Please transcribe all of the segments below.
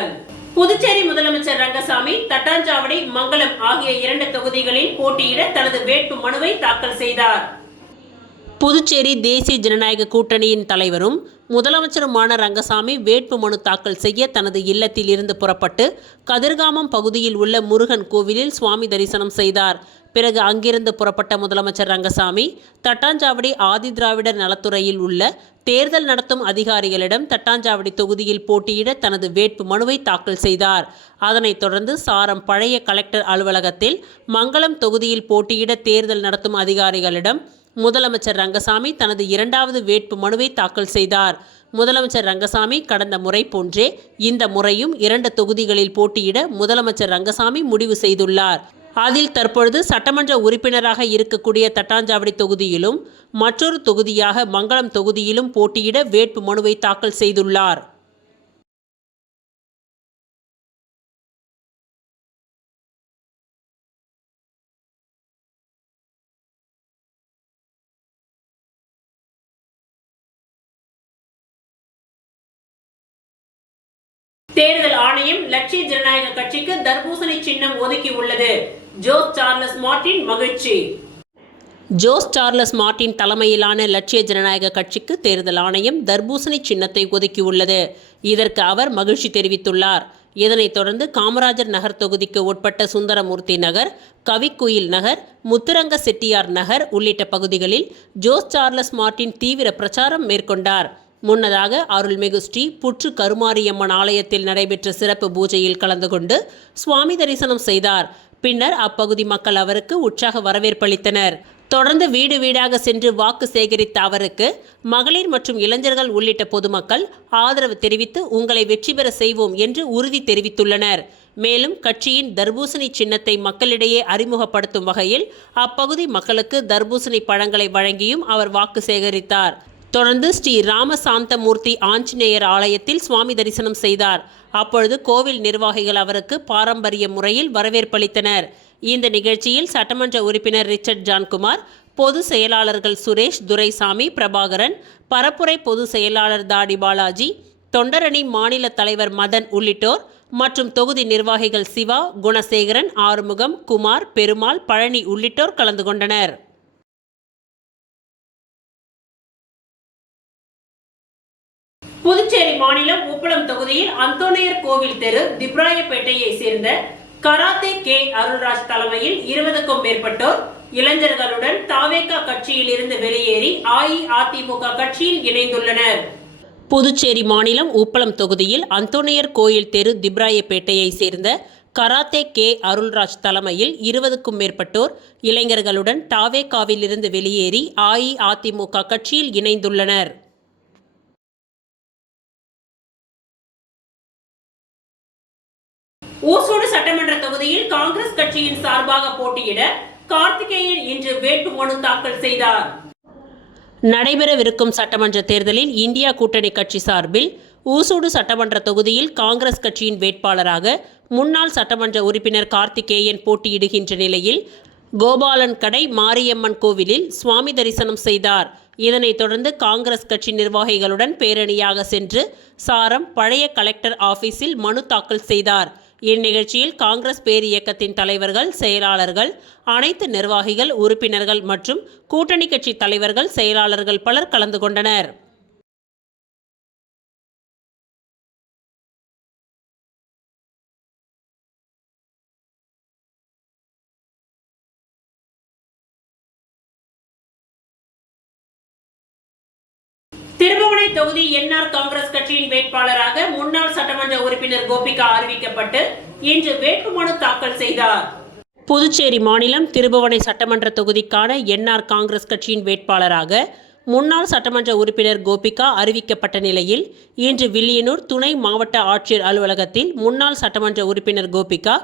தாக்கல். புதுச்சேரி முதலமைச்சர் ரங்கசாமி தட்டாஞ்சாவடி, மங்கலம் ஆகிய 2 தொகுதிகளில் போட்டியிட தனது வேட்பு மனுவை தாக்கல் செய்தார். புதுச்சேரி தேசிய ஜனநாயக கூட்டணியின் தலைவரும் முதலமைச்சருமான ரங்கசாமி வேட்பு மனு தாக்கல் செய்ய தனது இல்லத்தில் இருந்து புறப்பட்டு கதிர்காமம் பகுதியில் உள்ள முருகன் கோவிலில் சுவாமி தரிசனம் செய்தார். பிறகு அங்கிருந்து புறப்பட்ட முதலமைச்சர் ரங்கசாமி தட்டாஞ்சாவடி ஆதிதிராவிடர் நலத்துறையில் உள்ள தேர்தல் நடத்தும் அதிகாரிகளிடம் தட்டாஞ்சாவடி தொகுதியில் போட்டியிட தனது வேட்பு மனுவை தாக்கல் செய்தார். அதனைத் தொடர்ந்து சாரம் பழைய கலெக்டர் அலுவலகத்தில் மங்கலம் தொகுதியில் போட்டியிட தேர்தல் நடத்தும் அதிகாரிகளிடம் முதலமைச்சர் ரங்கசாமி தனது 2வது வேட்பு மனுவை தாக்கல் செய்தார். முதலமைச்சர் ரங்கசாமி கடந்த முறை போன்றே இந்த முறையும் 2 தொகுதிகளில் போட்டியிட முதலமைச்சர் ரங்கசாமி முடிவு செய்துள்ளார். அதில் தற்பொழுது சட்டமன்ற உறுப்பினராக இருக்கக்கூடிய தட்டாஞ்சாவடி தொகுதியிலும் மற்றொரு தொகுதியாக மங்கலம் தொகுதியிலும் போட்டியிட வேட்பு மனுவை தாக்கல் செய்துள்ளார். தேர்தல் ஆணையம் லட்சிய ஜனநாயக கட்சிக்கு தர்பூசணி சின்னம் ஒதுக்கி உள்ளது. ஜோஸ் சார்லஸ் மார்டின் மகிழ்ச்சி. ஜோஸ் சார்லஸ் மார்டின் தலைமையிலான லட்சிய ஜனநாயக கட்சிக்கு தேர்தல் ஆணையம் தர்பூசணி சின்னத்தை ஒதுக்கியுள்ளது. இதற்கு அவர் மகிழ்ச்சி தெரிவித்துள்ளார். இதனைத் தொடர்ந்து காமராஜர் நகர் தொகுதிக்கு உட்பட்ட சுந்தரமூர்த்தி நகர், கவிக்குயில் நகர், முத்துரங்க செட்டியார் நகர் உள்ளிட்ட பகுதிகளில் ஜோஸ் சார்லஸ் மார்டின் தீவிர பிரச்சாரம் மேற்கொண்டார். முன்னதாக அருள்மிகு ஸ்ரீ புற்று கருமாரியம்மன் ஆலயத்தில் நடைபெற்ற சிறப்பு பூஜையில் கலந்து கொண்டு சுவாமி தரிசனம் செய்தார். பின்னர் அப்பகுதி மக்கள் அவருக்கு உற்சாக வரவேற்பளித்தனர். தொடர்ந்து வீடு வீடாக சென்று வாக்கு சேகரித்த அவருக்கு மகளிர் மற்றும் இளைஞர்கள் உள்ளிட்ட பொதுமக்கள் ஆதரவு தெரிவித்து உங்களை வெற்றி பெற செய்வோம் என்று உறுதி தெரிவித்துள்ளனர். மேலும் கட்சியின் தர்பூசணி சின்னத்தை மக்களிடையே அறிமுகப்படுத்தும் வகையில் அப்பகுதி மக்களுக்கு தர்பூசணி பழங்களை வழங்கியும் அவர் வாக்கு சேகரித்தார். தொடர்ந்து ஸ்ரீ ராமசாந்தமூர்த்தி ஆஞ்சநேயர் ஆலயத்தில் சுவாமி தரிசனம் செய்தார். அப்பொழுது கோவில் நிர்வாகிகள் அவருக்கு பாரம்பரிய முறையில் வரவேற்பளித்தனர். இந்த நிகழ்ச்சியில் சட்டமன்ற உறுப்பினர் ரிச்சர்ட் ஜான்குமார், பொது செயலாளர்கள் சுரேஷ், துரைசாமி, பிரபாகரன், பரப்புரை பொது செயலாளர் தாடி பாலாஜி, தொண்டரணி மாநில தலைவர் மதன் உள்ளிட்டோர் மற்றும் தொகுதி நிர்வாகிகள் சிவா, குணசேகரன், ஆறுமுகம், குமார், பெருமாள், பழனி உள்ளிட்டோர் கலந்து கொண்டனர். புதுச்சேரி மாநிலம் உப்பளம் தொகுதியில் அந்தோணியர் கோவில் தெரு, திப்ராயப்பேட்டையை சேர்ந்த கராத்தே கே அருள்ராஜ் தலைமையில் 20க்கும் மேற்பட்டோர் இளைஞர்களுடன் தாவேகா கட்சியில் இருந்து வெளியேறி அஇஅதிமுக கட்சியில் இணைந்துள்ளனர். புதுச்சேரி மாநிலம் உப்பளம் தொகுதியில் அந்தோணியர் கோயில் தெரு, திப்ராயப்பேட்டையை சேர்ந்த கராத்தே கே அருள்ராஜ் தலைமையில் 20க்கும் மேற்பட்டோர் இளைஞர்களுடன் தாவேகாவில் இருந்து வெளியேறி அஇஅதிமுக கட்சியில் இணைந்துள்ளனர். ஓசூடு சட்டமன்ற தொகுதியில் காங்கிரஸ் கட்சியின் சார்பாக போட்டியிட கார்த்திகேயன் இன்று வேட்பு மனு தாக்கல் செய்தார். நடைபெறவிருக்கும் சட்டமன்ற தேர்தலில் இந்தியா கூட்டணி கட்சி சார்பில் ஓசூடு சட்டமன்ற தொகுதியில் காங்கிரஸ் கட்சியின் வேட்பாளராக முன்னாள் சட்டமன்ற உறுப்பினர் கார்த்திகேயன் போட்டியிடுகின்ற நிலையில் கோபாலன் கடை மாரியம்மன் கோவிலில் சுவாமி தரிசனம் செய்தார். இதனைத் தொடர்ந்து காங்கிரஸ் கட்சி நிர்வாகிகளுடன் பேரணியாக சென்று சாரம் பழைய கலெக்டர் ஆபீஸில் மனு தாக்கல் செய்தார். இந்நிகழ்ச்சியில் காங்கிரஸ் பேர் இயக்கத்தின் தலைவர்கள், செயலாளர்கள், அனைத்து நிர்வாகிகள், உறுப்பினர்கள் மற்றும் கூட்டணி கட்சி தலைவர்கள், செயலாளர்கள் பலர் கலந்து கொண்டனர். திருபுவனை தொகுதி என்ஆர் காங்கிரஸ் கட்சியின் வேட்பாளராக முன்னாள் சட்டமன்ற உறுப்பினர் கோபிகா அறிவிக்கப்பட்டு இன்று வேட்புமனு தாக்கல் செய்தார். புதுச்சேரி மாநிலம் திருபுவனை சட்டமன்ற தொகுதிக்கான என்ஆர் காங்கிரஸ் கட்சியின் வேட்பாளராக முன்னாள் சட்டமன்ற உறுப்பினர் கோபிகா அறிவிக்கப்பட்ட நிலையில் இன்று வில்லியனூர் துணை மாவட்ட ஆட்சியர் அலுவலகத்தில் முன்னாள் சட்டமன்ற உறுப்பினர் கோபிகா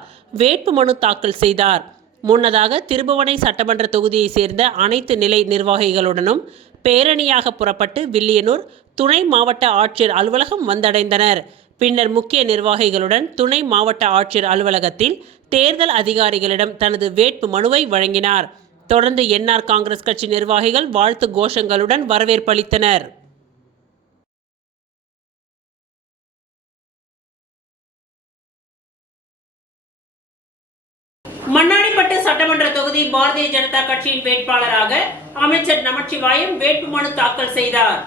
வேட்புமனு தாக்கல் செய்தார். முன்னதாக திருபுவனை சட்டமன்ற தொகுதியை சேர்ந்த அனைத்து நிலை நிர்வாகிகளுடனும் பேரணியாக புறப்பட்டு வில்லியனூர் துணை மாவட்ட ஆட்சியர் அலுவலகம் வந்தடைந்தனர். பின்னர் முக்கிய நிர்வாகிகளுடன் துணை மாவட்ட ஆட்சியர் அலுவலகத்தில் தேர்தல் அதிகாரிகளிடம் தனது வேட்பு மனுவை வழங்கினார். தொடர்ந்து என்ஆர் காங்கிரஸ் கட்சி நிர்வாகிகள் வாழ்த்து கோஷங்களுடன் வரவேற்பளித்தனர். மண்ணாடிப்பட்டு சட்டமன்ற தொகுதி பாரதிய ஜனதா கட்சியின் வேட்பாளராக அமைச்சர் நமச்சிவாயம் வேட்புமனு தாக்கல் செய்தார்.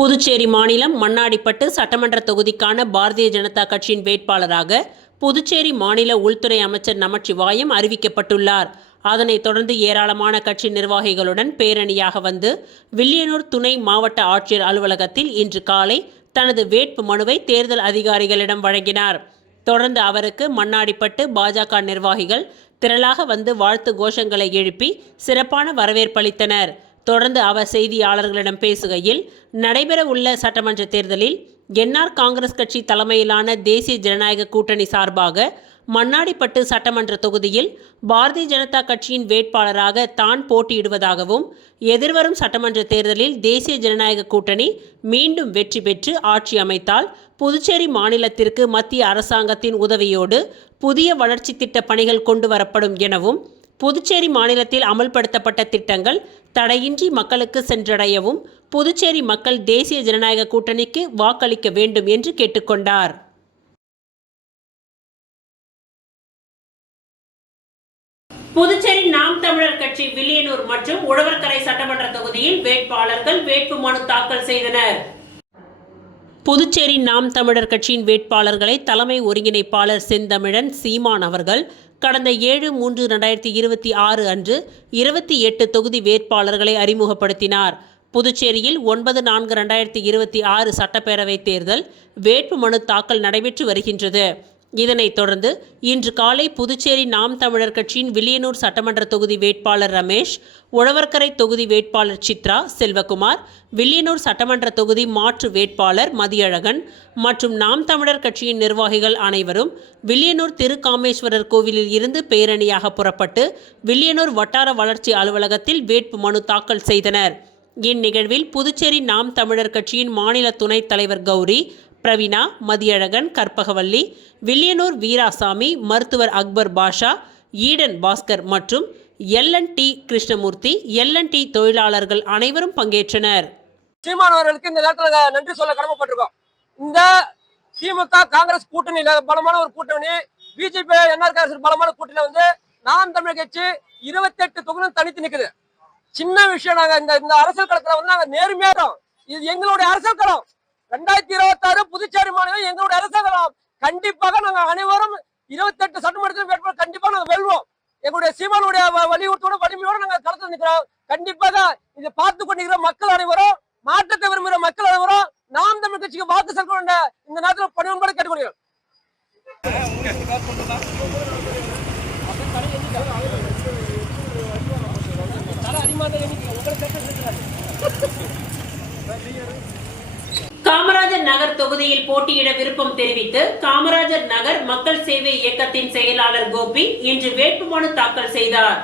புதுச்சேரி மாநிலம் மண்ணாடிப்பட்டு சட்டமன்ற தொகுதிக்கான பாரதிய ஜனதா கட்சியின் வேட்பாளராக புதுச்சேரி மாநில உள்துறை அமைச்சர் நமச்சிவாயம் அறிவிக்கப்பட்டுள்ளார். அதனைத் தொடர்ந்து ஏராளமான கட்சி நிர்வாகிகளுடன் பேரணியாக வந்து வில்லியனூர் துணை மாவட்ட ஆட்சியர் அலுவலகத்தில் இன்று காலை தனது வேட்பு மனுவை தேர்தல் அதிகாரிகளிடம் வழங்கினார். தொடர்ந்து அவருக்கு மண்ணாடிப்பட்டு பாஜக நிர்வாகிகள் திரளாக வந்து வாழ்த்து கோஷங்களை எழுப்பி சிறப்பான வரவேற்பளித்தனர். தொடர்ந்து அவர் செய்தியாளர்களிடம் பேசுகையில், நடைபெற உள்ள சட்டமன்ற தேர்தலில் என்ஆர் காங்கிரஸ் கட்சி தலைமையிலான தேசிய ஜனநாயக கூட்டணி சார்பாக மண்ணாடிப்பட்டு சட்டமன்ற தொகுதியில் பாரதிய ஜனதா கட்சியின் வேட்பாளராக தான் போட்டியிடுவதாகவும், எதிர்வரும் சட்டமன்ற தேர்தலில் தேசிய ஜனநாயக கூட்டணி மீண்டும் வெற்றி பெற்று ஆட்சி அமைத்தால் புதுச்சேரி மாநிலத்திற்கு மத்திய அரசாங்கத்தின் உதவியோடு புதிய வளர்ச்சி திட்ட பணிகள் கொண்டு வரப்படும் எனவும், புதுச்சேரி மாநிலத்தில் அமல்படுத்தப்பட்ட திட்டங்கள் தடையின்றி மக்களுக்கு சென்றடையவும் புதுச்சேரி மக்கள் தேசிய ஜனநாயக கூட்டணிக்கு வாக்களிக்க வேண்டும் என்று கேட்டுக்கொண்டார். புதுச்சேரி நாம் தமிழர் கட்சி வில்லியனூர் மற்றும் உழவர்கரை சட்டமன்ற தொகுதியில் வேட்பாளர்கள் வேட்புமனு தாக்கல் செய்தனர். புதுச்சேரி நாம் தமிழர் கட்சியின் வேட்பாளர்களை தலைமை ஒருங்கிணைப்பாளர் செந்தமிழன் சீமான் அவர்கள் கடந்த 7/3/2026 அன்று 28 தொகுதி வேட்பாளர்களை அறிமுகப்படுத்தினார். புதுச்சேரியில் 9/4/2026 சட்டப்பேரவைத் தேர்தல் வேட்புமனு தாக்கல் நடைபெற்று வருகின்றது. இதனைத் தொடர்ந்து இன்று காலை புதுச்சேரி நாம் தமிழர் கட்சியின் வில்லியனூர் சட்டமன்ற தொகுதி வேட்பாளர் ரமேஷ், உழவர்கரை தொகுதி வேட்பாளர் சித்ரா செல்வகுமார், வில்லியனூர் சட்டமன்ற தொகுதி மாற்று வேட்பாளர் மதியழகன் மற்றும் நாம் தமிழர் கட்சியின் நிர்வாகிகள் அனைவரும் வில்லியனூர் திருக்காமேஸ்வரர் கோவிலில் இருந்து பேரணியாக புறப்பட்டு வில்லியனூர் வட்டார வளர்ச்சி அலுவலகத்தில் வேட்புமனு தாக்கல் செய்தனர். இந்நிகழ்வில் புதுச்சேரி நாம் தமிழர் கட்சியின் மாநில துணைத் தலைவர் கௌரி, பிரவீனா, மதியழகன், கற்பகவல்லி, வில்லியனூர் வீராசாமி, மருத்துவர் அக்பர் பாஷா, ஈடன் பாஸ்கர் மற்றும் எல்.என்.டி. கிருஷ்ணமூர்த்தி, எல்.என்.டி. தொழிலாளர்கள் அனைவரும் பங்கேற்றனர். சீமான் அவர்களுக்கு இந்த நேரத்தில் நன்றி சொல்ல கடமைப்பட்டிருக்கோம். இந்த திமுக காங்கிரஸ் கூட்டணி பலமான ஒரு கூட்டணி, பிஜேபி என்ஆர் காங்கிரஸ் பலமான கூட்டணி வந்து நாம் தமிழர் கட்சி 28 தொகுதியும் தனித்து நிற்குது. சின்ன விஷயம். நாங்க இந்த அரசியல் களத்துல வந்து நாங்க நேர்மையாரோம். இது எங்களுடைய அரசியல் களம். 2026 புதுச்சேரி மாநிலம் எங்களுடைய அரசியல் களம். கண்டிப்பாக நாங்க அனைவரும் 28 சட்டமன்றத்தில் வேட்பாளர் கண்டிப்பாக நாங்க வெல்வோம். எங்களுடைய சீமானுடைய வலியுறுத்தோட வலிமையோடு நாங்கள் களத்தில் நிற்கிறோம். கண்டிப்பாக இதை பார்த்து கொண்டிருக்கிற மக்கள் அனைவரும், மாற்றத்தை விரும்புகிற மக்கள் அனைவரும் நாம் தமிழ் கட்சிக்கு வாக்கு செலுத்த இந்த நேரத்தில் பணியோடு கேட்டுக்கொள்கிறோம். காமராஜர் நகர் தொகுதியில் போட்டியிட விருப்பம் தெரிவித்து காமராஜர் நகர் மக்கள் சேவை இயக்கத்தின் செயலாளர் கோபி இன்று வேட்புமனு தாக்கல் செய்தார்.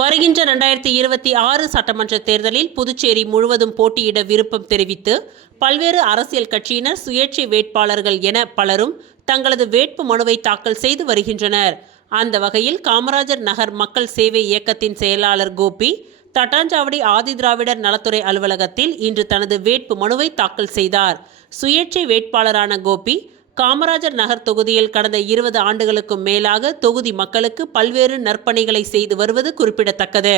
வருகின்ற 2026 சட்டமன்ற தேர்தலில் புதுச்சேரி முழுவதும் போட்டியிட விருப்பம் தெரிவித்து பல்வேறு அரசியல் கட்சியினர், சுயேட்சை வேட்பாளர்கள் என பலரும் தங்களது வேட்பு மனுவை தாக்கல் செய்து வருகின்றனர். அந்த வகையில் காமராஜர் நகர் மக்கள் சேவை இயக்கத்தின் செயலாளர் கோபி தட்டாஞ்சாவடி ஆதிதிராவிடர் நலத்துறை அலுவலகத்தில் இன்று தனது வேட்பு மனுவை தாக்கல் செய்தார். சுயேட்சை வேட்பாளரான கோபி காமராஜர் நகர் தொகுதியில் கடந்த 20 ஆண்டுகளுக்கும் மேலாக தொகுதி மக்களுக்கு பல்வேறு நற்பணிகளை செய்து வருவது குறிப்பிடத்தக்கது.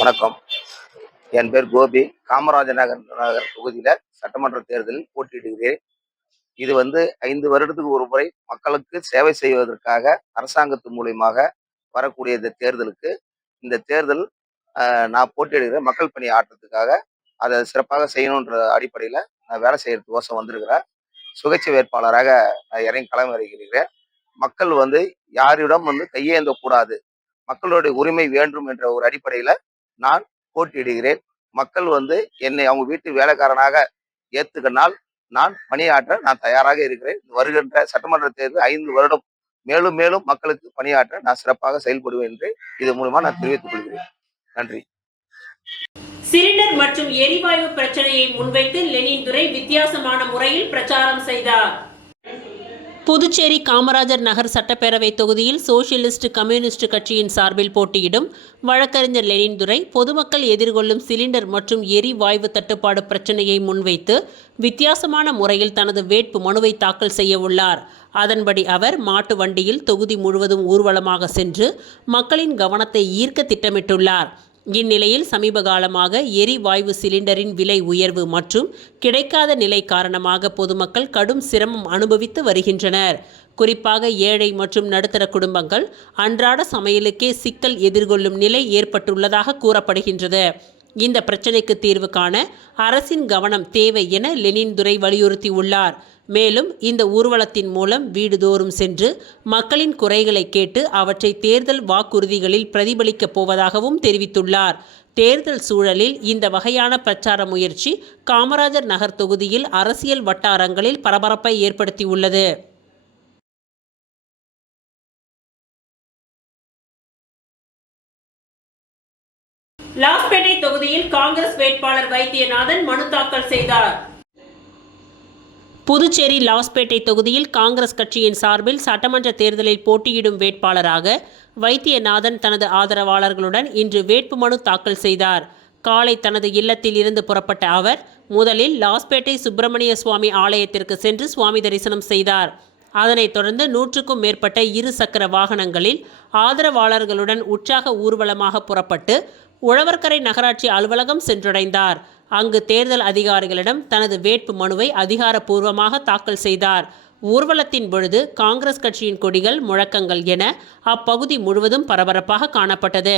வணக்கம். என் பேர் கோபி. காமராஜர் நகர் தொகுதியில சட்டமன்ற தேர்தலில் போட்டியிடுகிறேன். இது 5 வருடத்துக்கு ஒரு முறை மக்களுக்கு சேவை செய்வதற்காக அரசாங்கத்து மூலியமாக வரக்கூடிய இந்த தேர்தலுக்கு, இந்த தேர்தல் நான் போட்டியிடுகிறேன் மக்கள் பணி ஆற்றத்துக்காக. அதை சிறப்பாக செய்யணுன்ற அடிப்படையில் நான் வேலை செய்யறதுக்கோசம் வந்திருக்கிறேன். சுயேட்சை வேட்பாளராக நான் இறங்கி களமிறங்குகிறேன். மக்கள் யாரிடம் கையேந்தக்கூடாது, மக்களுடைய உரிமை வேண்டும் என்ற ஒரு அடிப்படையில் நான் போட்டியிடுகிறேன். மக்கள் என்னை அவங்க வீட்டு வேலைக்காரனாக ஏற்றுக்கினால் நான் பணியாற்ற நான் தயாராக இருக்கிறேன். வருகின்ற சட்டமன்ற தேர்தல் 5 வருடம் மேலும் மேலும் மக்களுக்கு பணியாற்ற நான் சிறப்பாக செயல்படுவேன் என்று இது மூலமா நான் தெரிவித்துக் கொள்கிறேன். நன்றி. சிலிண்டர் மற்றும் எரிவாயு பிரச்சனையை முன்வைத்து லெனின் துரை வித்தியாசமான முறையில் பிரச்சாரம் செய்தார். புதுச்சேரி காமராஜர் நகர் சட்டப்பேரவை தொகுதியில் சோசியலிஸ்ட் கம்யூனிஸ்ட் கட்சியின் சார்பில் போட்டியிடும் வழக்கறிஞர் லெனின் துரை பொதுமக்கள் எதிர்கொள்ளும் சிலிண்டர் மற்றும் எரிவாயு தட்டுப்பாடு பிரச்சினையை முன்வைத்து வித்தியாசமான முறையில் தனது வேட்பு மனுவை தாக்கல் செய்ய உள்ளார். அதன்படி அவர் மாட்டு வண்டியில் தொகுதி முழுவதும் ஊர்வலமாக சென்று மக்களின் கவனத்தை ஈர்க்க திட்டமிட்டுள்ளார். இந்நிலையில் சமீப காலமாக எரிவாயு சிலிண்டரின் விலை உயர்வு மற்றும் கிடைக்காத நிலை காரணமாக பொதுமக்கள் கடும் சிரமம் அனுபவித்து வருகின்றனர். குறிப்பாக ஏழை மற்றும் நடுத்தர குடும்பங்கள் அன்றாட சமையலுக்கே சிக்கல் எதிர்கொள்ளும் நிலை ஏற்பட்டுள்ளதாக கூறப்படுகின்றது. இந்த பிரச்சினைக்கு தீர்வு காண அரசின் கவனம் தேவை என லெனின் துரை வலியுறுத்தியுள்ளார். மேலும் இந்த ஊர்வலத்தின் மூலம் வீடுதோறும் சென்று மக்களின் குறைகளை கேட்டு அவற்றை தேர்தல் வாக்குறுதிகளில் பிரதிபலிக்கப் போவதாகவும் தெரிவித்துள்ளார். தேர்தல் சூழலில் இந்த வகையான பிரச்சார முயற்சி காமராஜர் நகர் தொகுதியில் அரசியல் வட்டாரங்களில் பரபரப்பை ஏற்படுத்தியுள்ளது. லாஸ்பேட்டை தொகுதியில் காங்கிரஸ் வேட்பாளர் வைத்தியநாதன் மனு தாக்கல் செய்தார். புதுச்சேரி லாஸ்பேட்டை தொகுதியில் காங்கிரஸ் கட்சியின் சார்பில் சட்டமன்ற தேர்தலில் போட்டியிடும் வேட்பாளராக வைத்தியநாதன் தனது ஆதரவாளர்களுடன் இன்று வேட்புமனு தாக்கல் செய்தார். காலை தனது இல்லத்தில் இருந்து புறப்பட்ட அவர் முதலில் லாஸ்பேட்டை சுப்பிரமணிய சுவாமி ஆலயத்திற்கு சென்று சுவாமி தரிசனம் செய்தார். அதனைத் தொடர்ந்து 100க்கும் மேற்பட்ட 2 சக்கர வாகனங்களில் ஆதரவாளர்களுடன் உற்சாக ஊர்வலமாக புறப்பட்டு உழவர்கரை நகராட்சி அலுவலகம் சென்றடைந்தார். அங்கு தேர்தல் அதிகாரிகளிடம் தனது வேட்பு மனுவை அதிகாரப்பூர்வமாக தாக்கல் செய்தார். ஊர்வலத்தின் பொழுது காங்கிரஸ் கட்சியின் கொடிகள், முழக்கங்கள் என அப்பகுதி முழுவதும் பரபரப்பாக காணப்பட்டது.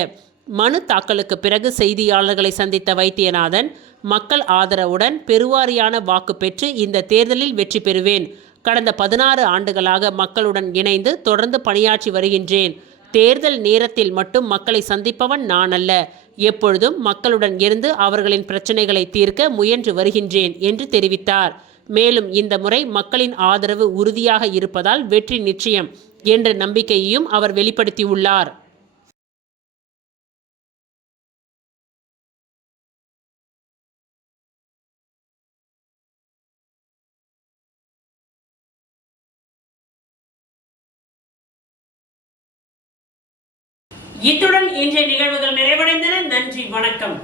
மனு தாக்கலுக்கு பிறகு செய்தியாளர்களை சந்தித்த வைத்தியநாதன், மக்கள் ஆதரவுடன் பெருவாரியான வாக்கு பெற்று இந்த தேர்தலில் வெற்றி பெறுவேன். கடந்த 16 ஆண்டுகளாக மக்களுடன் இணைந்து தொடர்ந்து பணியாற்றி வருகின்றேன். தேர்தல் நேரத்தில் மட்டும் மக்களை சந்திப்பவன் நான் அல்ல, எப்பொழுதும் மக்களுடன் இருந்து அவர்களின் பிரச்சனைகளை தீர்க்க முயன்று வருகின்றேன் என்று தெரிவித்தார். மேலும் இந்த முறை மக்களின் ஆதரவு உறுதியாக இருப்பதால் வெற்றி நிச்சயம் என்ற நம்பிக்கையையும் அவர் வெளிப்படுத்தியுள்ளார். இத்துடன் இன்றைய நிகழ்வுகள் நிறைவடைந்தன. நன்றி, வணக்கம்.